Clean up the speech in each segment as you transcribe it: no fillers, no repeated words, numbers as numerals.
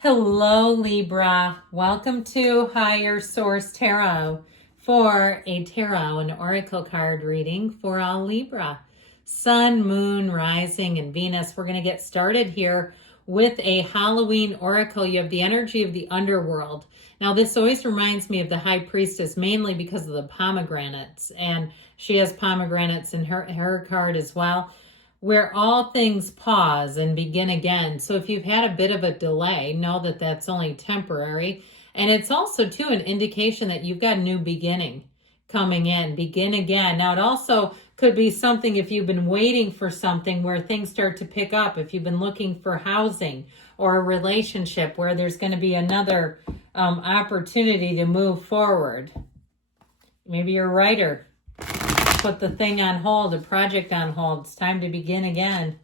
Hello, Libra. Welcome to Higher Source Tarot for a tarot and oracle card reading for all Libra. Sun, Moon, Rising, and Venus. We're going to get started here with a Halloween oracle. You have the energy of the underworld. Now, this always reminds me of the High Priestess, mainly because of the pomegranates. And she has pomegranates in her card as well, where all things pause and begin again. So if you've had a bit of a delay, know that that's only temporary. And it's also, too, an indication that you've got a new beginning coming in. Begin again. Now, it also could be something if you've been waiting for something where things start to pick up. If you've been looking for housing or a relationship where there's going to be another opportunity to move forward. Maybe you're a writer. Put the thing on hold, a project on hold. It's time to begin again.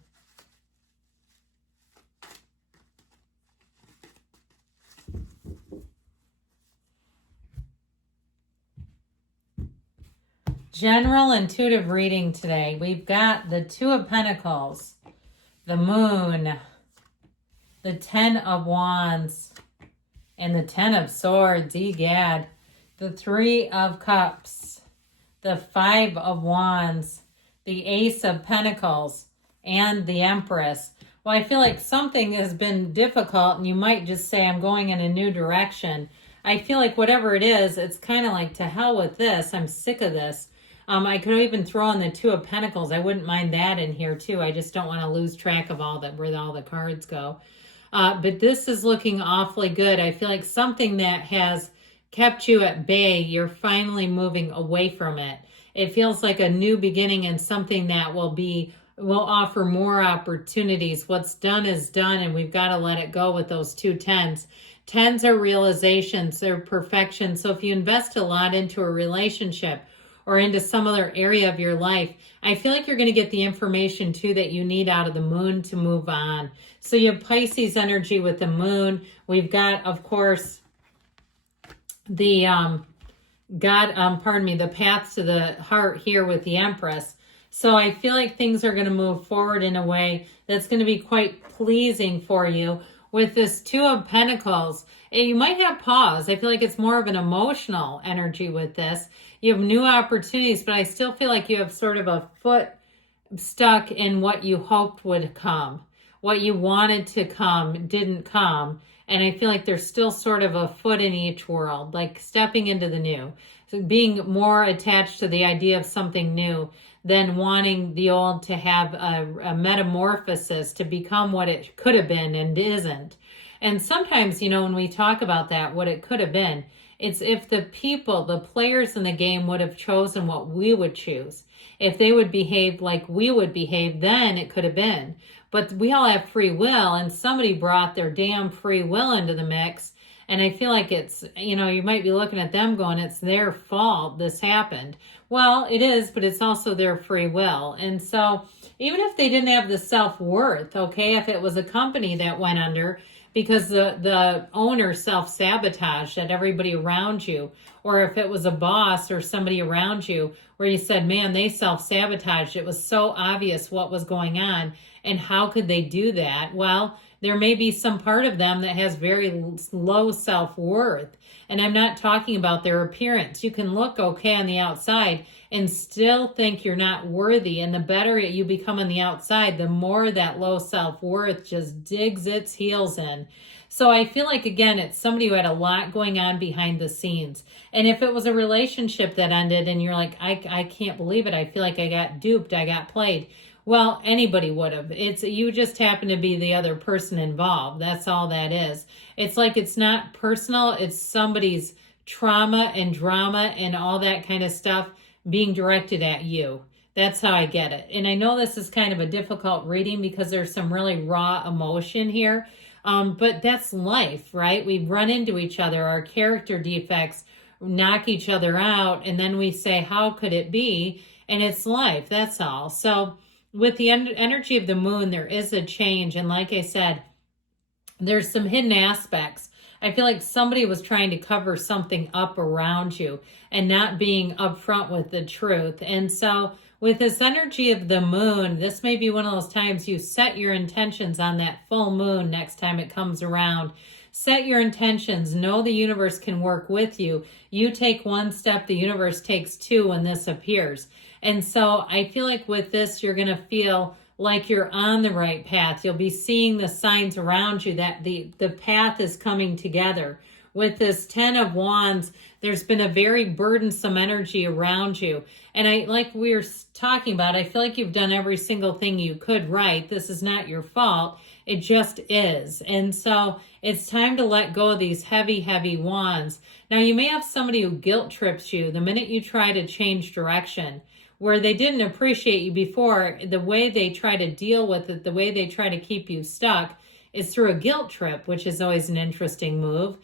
General intuitive reading today. We've got the Two of Pentacles, the Moon, the Ten of Wands, and the Ten of Swords, egad, the Three of Cups, the Five of Wands, the Ace of Pentacles, and the Empress. Well, I feel like something has been difficult, and you might just say, I'm going in a new direction. I feel like whatever it is, it's kind of like, to hell with this. I'm sick of this. I could even throw in the Two of Pentacles. I wouldn't mind that in here, too. I just don't want to lose track of where all the cards go. But this is looking awfully good. I feel like something that has kept you at bay, you're finally moving away from it. It feels like a new beginning and something that will offer more opportunities. What's done is done, and we've got to let it go with those two tens. Tens are realizations, they're perfection. So if you invest a lot into a relationship or into some other area of your life, I feel like you're going to get the information too that you need out of the Moon to move on. So you have Pisces energy with the Moon. We've got, of course, the the path to the heart here with the Empress. So I feel like things are going to move forward in a way that's going to be quite pleasing for you. With this Two of Pentacles, you might have pause. I feel like it's more of an emotional energy with this. You have new opportunities, but I still feel like you have sort of a foot stuck in what you hoped would come. What you wanted to come didn't come. And I feel like there's still sort of a foot in each world, like stepping into the new. So being more attached to the idea of something new than wanting the old to have a metamorphosis to become what it could have been and isn't. And sometimes, when we talk about that, what it could have been, it's if the people, the players in the game would have chosen what we would choose. If they would behave like we would behave, then it could have been. But we all have free will, and somebody brought their damn free will into the mix. And I feel like it's, you might be looking at them going, it's their fault this happened. Well, it is, but it's also their free will. And so even if they didn't have the self-worth, okay, if it was a company that went under because the owner self-sabotaged at everybody around you, or if it was a boss or somebody around you where you said, man, they self-sabotaged. It was so obvious what was going on. And how could they do that? Well, there may be some part of them that has very low self-worth. And I'm not talking about their appearance. You can look okay on the outside and still think you're not worthy. And the better you become on the outside, the more that low self-worth just digs its heels in. So I feel like, again, it's somebody who had a lot going on behind the scenes. And if it was a relationship that ended and you're like, I can't believe it. I feel like I got duped. I got played. Well, anybody would have. You just happen to be the other person involved. That's all that is. It's like it's not personal. It's somebody's trauma and drama and all that kind of stuff being directed at you. That's how I get it. And I know this is kind of a difficult reading because there's some really raw emotion here. But that's life, right? We run into each other. Our character defects knock each other out. And then we say, how could it be? And it's life. That's all. So with the energy of the Moon, there is a change. And like I said, there's some hidden aspects. I feel like somebody was trying to cover something up around you and not being upfront with the truth. And so with this energy of the Moon, this may be one of those times you set your intentions on that full moon next time it comes around Set your intentions. Know the universe can work with you. You take one step, the universe takes two when this appears. And so I feel like with this, you're going to feel like you're on the right path. You'll be seeing the signs around you that the path is coming together. With this 10 of Wands, there's been a very burdensome energy around you. And like we were talking about, I feel like you've done every single thing you could right. This is not your fault. It just is. And so it's time to let go of these heavy, heavy wands. Now, you may have somebody who guilt trips you the minute you try to change direction, where they didn't appreciate you before. The way they try to deal with it, the way they try to keep you stuck is through a guilt trip, which is always an interesting move.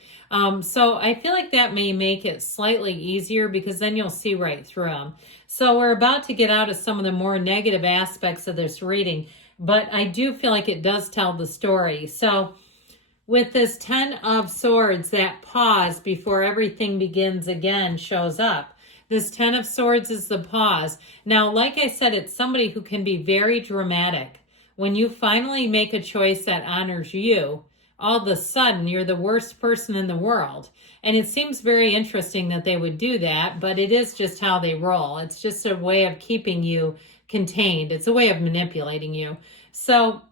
So I feel like that may make it slightly easier because then you'll see right through them. So we're about to get out of some of the more negative aspects of this reading, but I do feel like it does tell the story. So with this 10 of Swords, that pause before everything begins again shows up. This 10 of Swords is the pause. Now, like I said, it's somebody who can be very dramatic. When you finally make a choice that honors you, all of a sudden you're the worst person in the world. And it seems very interesting that they would do that, but it is just how they roll. It's just a way of keeping you contained. It's a way of manipulating you. So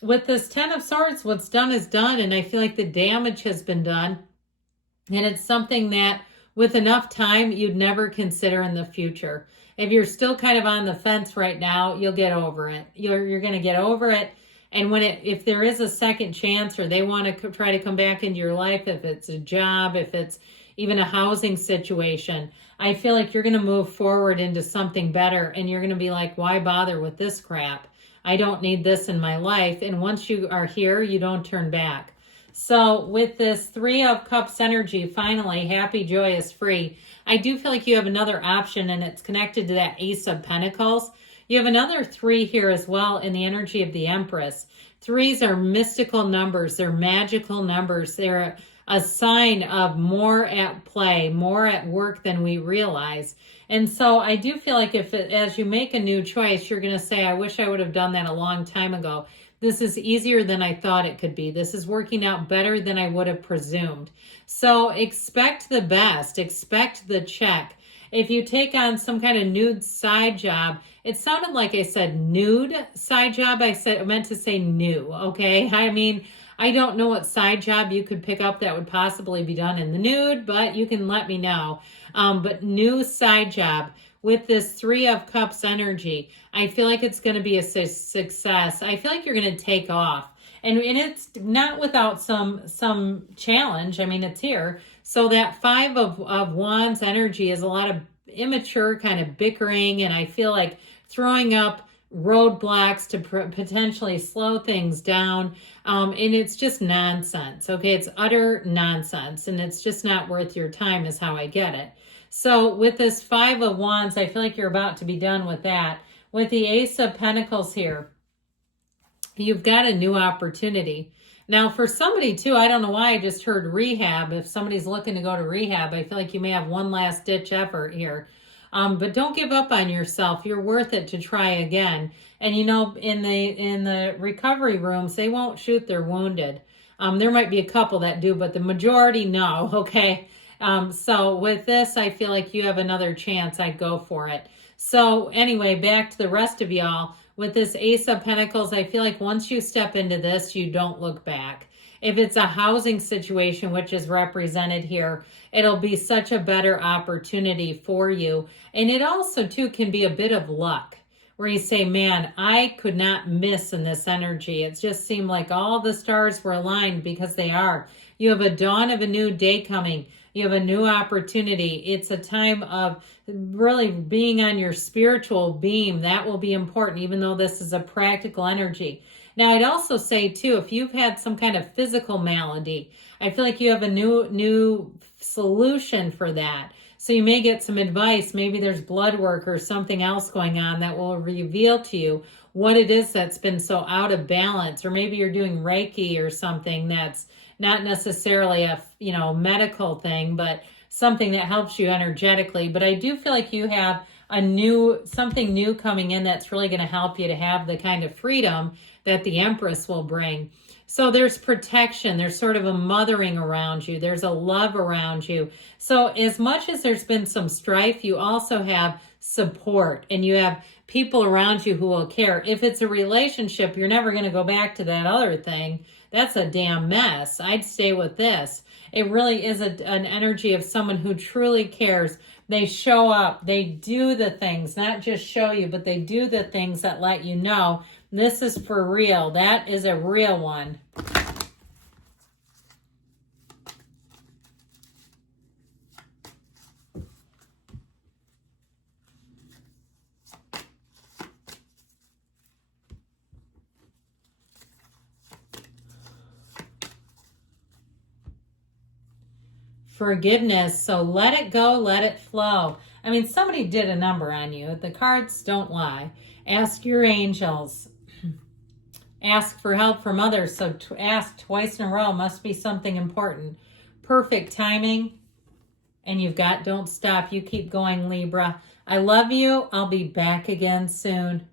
with this 10 of Swords, what's done is done, and I feel like the damage has been done. And it's something that with enough time, you'd never consider in the future. If you're still kind of on the fence right now, you'll get over it. You're going to get over it. And if there is a second chance, or they want to try to come back into your life, if it's a job, if it's even a housing situation, I feel like you're going to move forward into something better, and you're going to be like, why bother with this crap? I don't need this in my life. And once you are here, you don't turn back. So with this 3 of Cups energy, finally, happy, joyous, free, I do feel like you have another option, and it's connected to that Ace of Pentacles. You have another 3 here as well in the energy of the Empress. 3s are mystical numbers. They're magical numbers. They're a sign of more at play, more at work than we realize. And so I do feel like as you make a new choice, you're going to say, I wish I would have done that a long time ago. This is easier than I thought it could be. This is working out better than I would have presumed. So expect the best. Expect the check. If you take on some kind of nude side job, it sounded like I said nude side job. I meant to say new, okay? I mean, I don't know what side job you could pick up that would possibly be done in the nude, but you can let me know. But new side job. With this 3 of Cups energy, I feel like it's going to be a success. I feel like you're going to take off. And it's not without some challenge. I mean, it's here. So that 5 of Wands energy is a lot of immature kind of bickering, and I feel like throwing up roadblocks to potentially slow things down. And it's just nonsense. Okay, it's utter nonsense, and it's just not worth your time is how I get it. So with this 5 of Wands, I feel like you're about to be done with that. With the Ace of Pentacles here, you've got a new opportunity. Now for somebody too, I don't know why I just heard rehab. If somebody's looking to go to rehab, I feel like you may have one last ditch effort here. But don't give up on yourself. You're worth it to try again. And you know, in the recovery rooms, they won't shoot their wounded. There might be a couple that do, but the majority no, okay? So with this, I feel like you have another chance. I'd go for it. So anyway, back to the rest of y'all. With this Ace of Pentacles, I feel like once you step into this, you don't look back. If it's a housing situation, which is represented here, it'll be such a better opportunity for you. And it also, too, can be a bit of luck, where you say, man, I could not miss in this energy. It just seemed like all the stars were aligned, because they are. You have a dawn of a new day coming. You have a new opportunity. It's a time of really being on your spiritual beam. That will be important, even though this is a practical energy. Now, I'd also say, too, if you've had some kind of physical malady, I feel like you have a new solution for that. So you may get some advice. Maybe there's blood work or something else going on that will reveal to you what it is that's been so out of balance. Or maybe you're doing Reiki or something that's not necessarily a medical thing, but something that helps you energetically. But I do feel like you have something new coming in that's really going to help you to have the kind of freedom that the Empress will bring. So there's protection. There's sort of a mothering around you. There's a love around you. So as much as there's been some strife, you also have support and you have people around you who will care. If it's a relationship, you're never going to go back to that other thing. That's a damn mess. I'd stay with this. It really is an energy of someone who truly cares. They show up. They do the things, not just show you, but they do the things that let you know this is for real. That is a real one. Forgiveness. So let it go, let it flow. I mean, somebody did a number on you. The cards don't lie. Ask your angels. Ask for help from others. So to ask twice in a row must be something important. Perfect timing. And you've got don't stop. You keep going, Libra. I love you. I'll be back again soon.